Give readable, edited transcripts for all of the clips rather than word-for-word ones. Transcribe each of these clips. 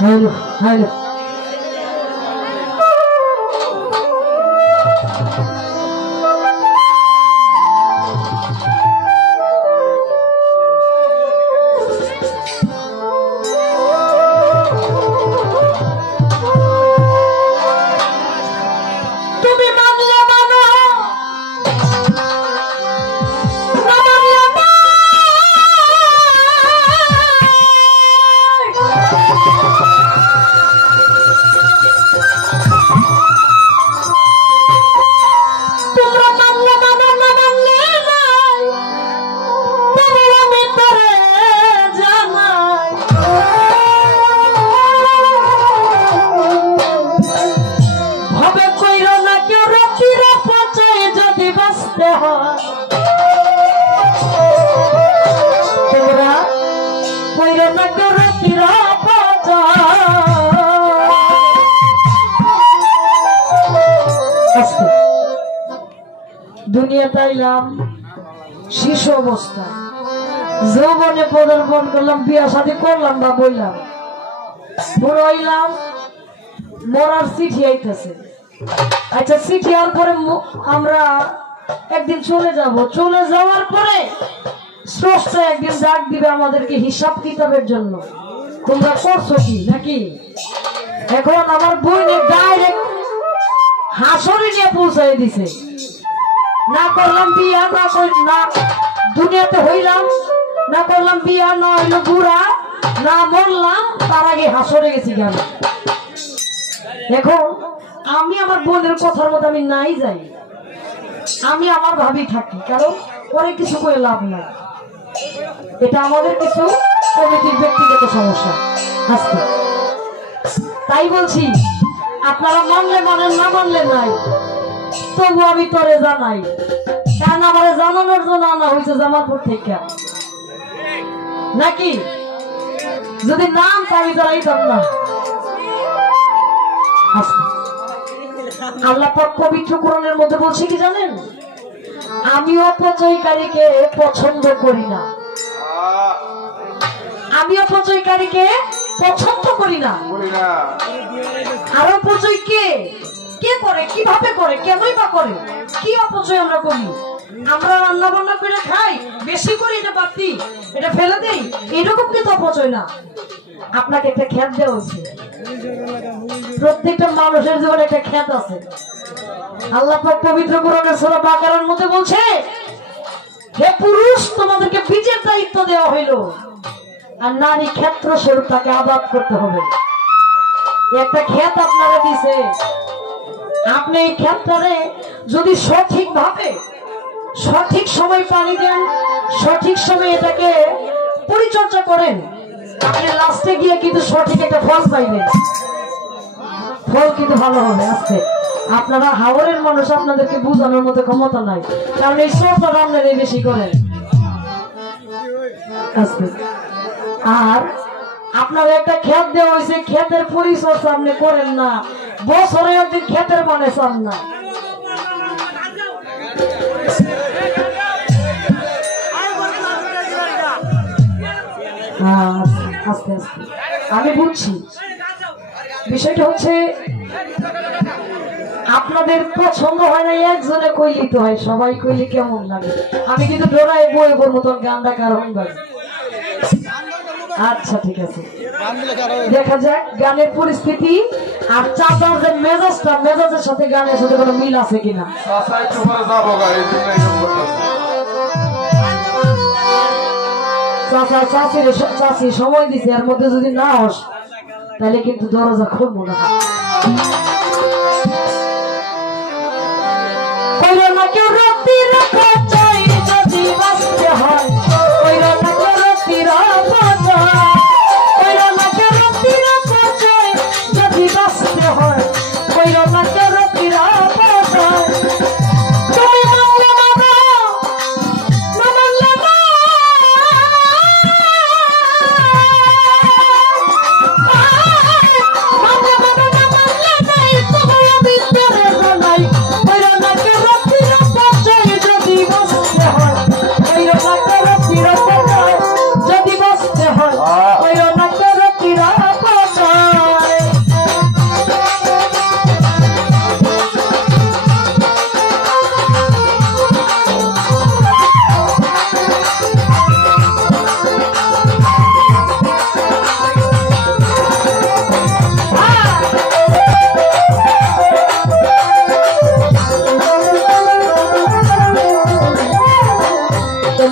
Hello, hello. দুনিয়া তাইলাম শিশু অবস্থায়, যৌবনে পদার্পণ করলাম, বিয়া শাদী করলাম বা বললাম, বড় হইলাম, মরার চিঠি আইতেছে। আচ্ছা, চিঠি আর পরে আমরা একদিন চলে যাব, চলে যাওয়ার পরে স্রষ্টা একদিন ডাক দিবে আমাদেরকে হিসাব কিতাবের জন্য, তোমরা করছো কি নাকি। এখন আমার বোনে ডাইরেক্ট হাসরে নিয়ে পৌঁছাই দিছে। না করলাম বিয়া, না দুনিয়াতে হইলাম, না করলাম বিয়া, না হইলো বুড়া, না মরলাম, তার আগে হাসরে গেছি কেন। এখন আমি আমার বোনের কথার মতো আমি নাই যাই, আমি আমার ভাবি থাকি, কারণ পরে কিছু করে লাভ নাই। এটা আমাদের কিছু কমিটির ব্যক্তিগত সমস্যা আজকে। তাই বলছি, আপনারা মানলে মানেন, না মানলে নাই, তবু আমি তোরে জানাই, কারণ আমার জানানোর জন্য আনা হয়েছে জামালপুর থেকে নাকি। যদি নাম আমি দাঁড়াইতাম না। আল্লাহ পাক পবিত্র কোরআনের মধ্যে বলছে কি জানেন, আমি অপচয়কারীকে পছন্দ করি না, আমি অপচয়কারীকে পছন্দ করি না। আর অপচয় কে কে করে, কিভাবে করে, কেনই বা করে, কি অপচয় আমরা করি? আমরা রান্না বান্না করে খাই, বেশি করে এটা বাদ দিই, এটা ফেলে দেই, এরকম কিন্তু অপচয় না। আপনাকে একটা খ্যাত দেওয়া হয়েছে, প্রত্যেকটা মানুষের জীবনে একটা খ্যাত আছে। আল্লাহ পাক পবিত্র কোরআনের সূরা বাকারার মধ্যে বলছে, হে পুরুষ, তোমাদেরকে বীজের দায়িত্ব দেওয়া হইল, আর নারী ক্ষেত্র স্বরূপ তাকে আবাদ করতে হবে। একটা ক্ষেত আপনারা দিছে, আপনি এই ক্ষেতটারে যদি সঠিকভাবে সঠিক সময় পানি দেন, সঠিক সময় এটাকে পরিচর্যা করেন, আপনি লাস্টে গিয়ে কিন্তু সঠিক একটা ফল পাইবেন, ফল কিন্তু ভালো হবে। আজকে আপনারা হাওরের মানুষ, আপনাদেরকে বোঝানোর মতো ক্ষমতা নাই, কারণ এই সবটা আপনারা বেশি করেন। আর আপনার একটা ক্ষেত দেওয়া হয়েছে, ক্ষেতের পরিচর্যা আপনি করেন না, বছরে একদিন ক্ষেতের মানে চান না। আস্তে আস্তে আমি বুঝছি, বিষয়টা হচ্ছে আপনাদের পছন্দ হয় না, একজনে কইলি তো হয়, সবাই কইলে কেমন লাগে। আমি কিন্তু ডোরায় বয়ে বলবো তোর গানটা কারণ বাজে। আচ্ছা ঠিক আছে, দেখা যাক গানের পরিস্থিতি আর চাচার যে মেজাজটা, মেজাজের সাথে গানের সাথে কোনো মিল আছে কিনা। চাচা চাচি সময় দিছে, এর মধ্যে যদি না হস তাহলে কিন্তু দরজা খুলবো না।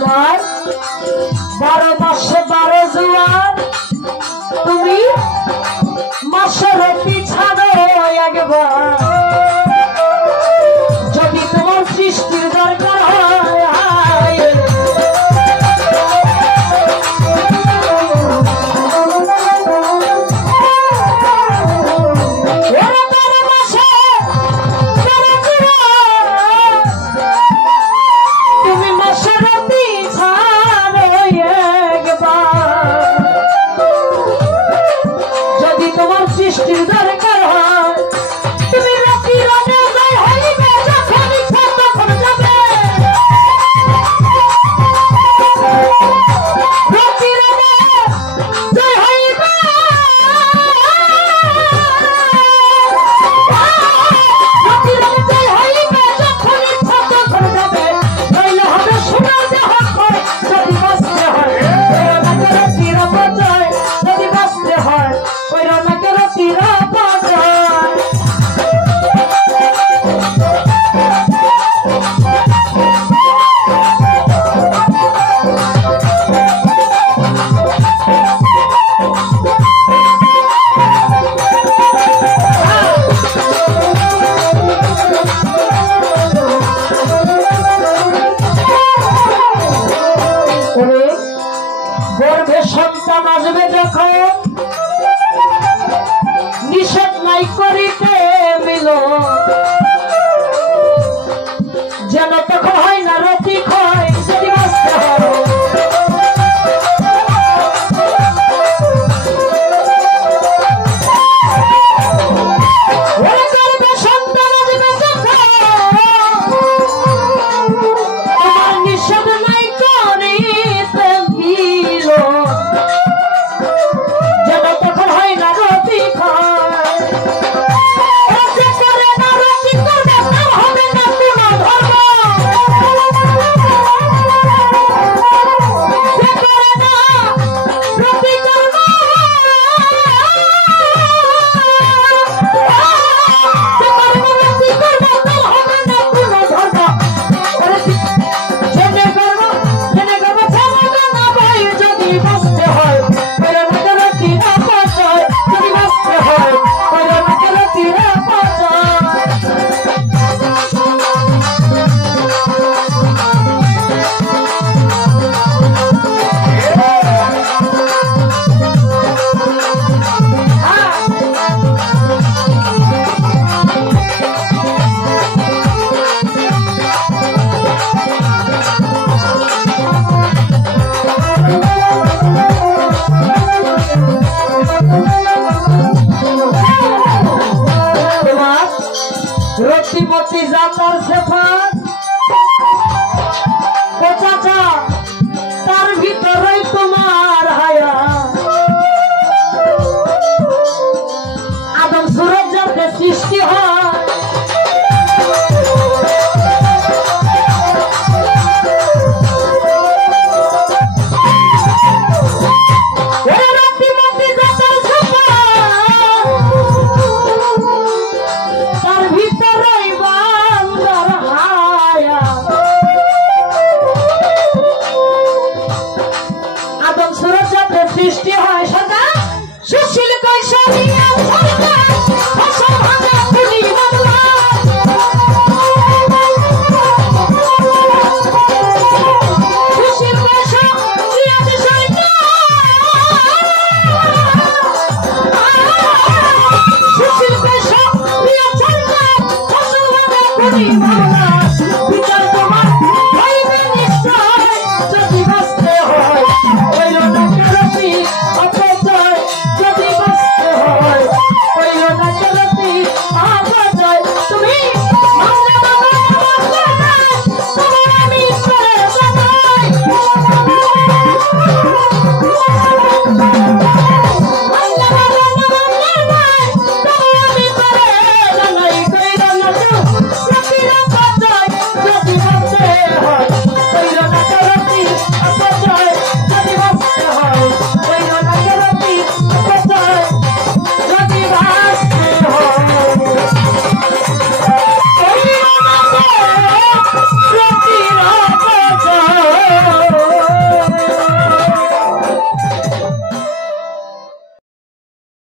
তোমার 12 মাসে 12 জোয়ার তুমি মাসের পিছানো একবার যদি তোমার সৃষ্টির দরকার হয় তুমি মাসের পিছানো একবার যদি তোমার সৃষ্টির দরকার হয় তুমি রাতি রাতে জয় হইবে যখন ইচ্ছা তখন যাবে রাতি রাতে জয় হইবে রাতি রাতে জয় হইবে যখন ইচ্ছা তখন যাবে নইলে হবে সোনার দেহ ক্ষয় যদি বাঁচতে হয় রাতে রাতি রাতে যদি বাঁচতে হয় ওই রাতে রাতি রাতে গর্ভে সন্তান আসবে যখন নিষেধ নাই করিতে মিল যেন তখন হয় না রতি ক্ষয় যদি বাঁচতে হয় গর্ভে সন্তান আসবে যখন তোমার নিষেধ নাই করিতে মিল যেন তখন হয় না রতি ক্ষয় করে না রতি করবে তার হবে না কোনো ধর্ম করে না রতি করবে রতিমতি যাতার সে